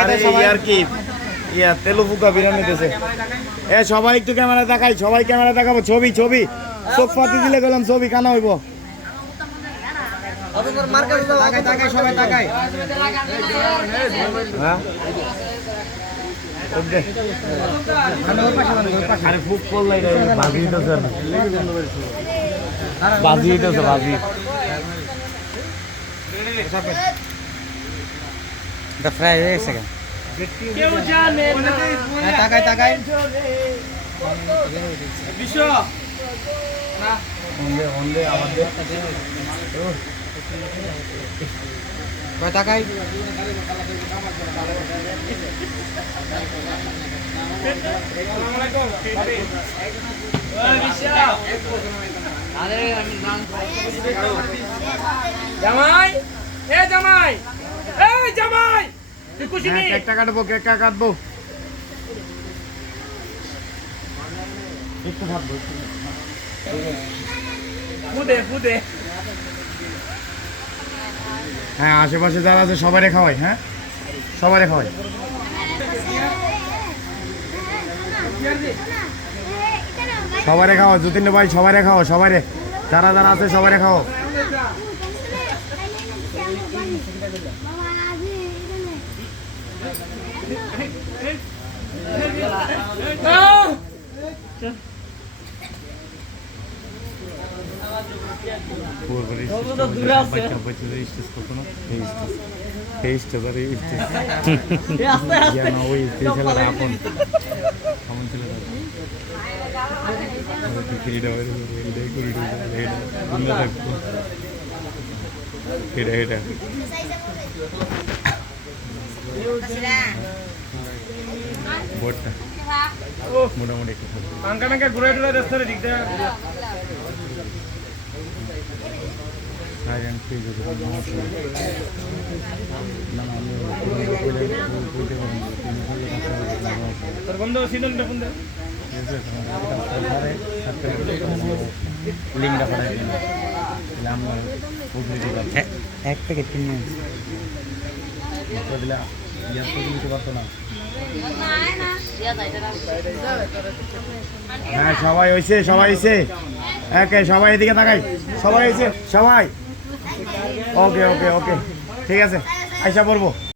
আরে ইয়ার কি ইয়া তেলু ফুকা বিরিয়ানি দিতেছে। এ সবাই একটু ক্যামেরা দেখাই, সবাই ক্যামেরা দেখাবো। ছবি ছবি চোখ পাতি দিলে গেলাম ছবি কানা হইব। আরে ফুক করলাই বাজি দিতেছে, বাজি দিতেছে, বাজি ফ্রাই হয়ে গেছে কেউ জানে না তাকাই তাকাই বিশ্ব না ওন্দে ওন্দে আমাদের তাকাই জামাই এ জামাই এই জামাই তুই খুশি নি কেকটা কাটবো, কেকটা কাটবো, একটু কাটবো। ফুদে ফুদে হ্যাঁ আশেপাশে যারা আছে সবাই খাওয়াই, হ্যাঁ সবাই খাওয়াই। সবাই খাওয়া যতীন ভাই, সবাই খাও, সবাই যারা যারা আছে সবাই খাও। মোটামুটি আঙ্কা ঘুরে ঘুরে রাস্তায় দিক দেয় তোর বন্ধু সিননটা বন্ধু লিঙ্কটা পাঠাই দিন, আমরা এক প্যাকেট কিনে দিলে ইয়ার তো দিতে পারতো না। হ্যাঁ সবাই হয়েছে, সবাই হয়েছে, ওকে সবাই এদিকে তাকাই, সবাই হয়েছে সবাই। ওকে ওকে ওকে ঠিক আছে, আইসা পড়বো।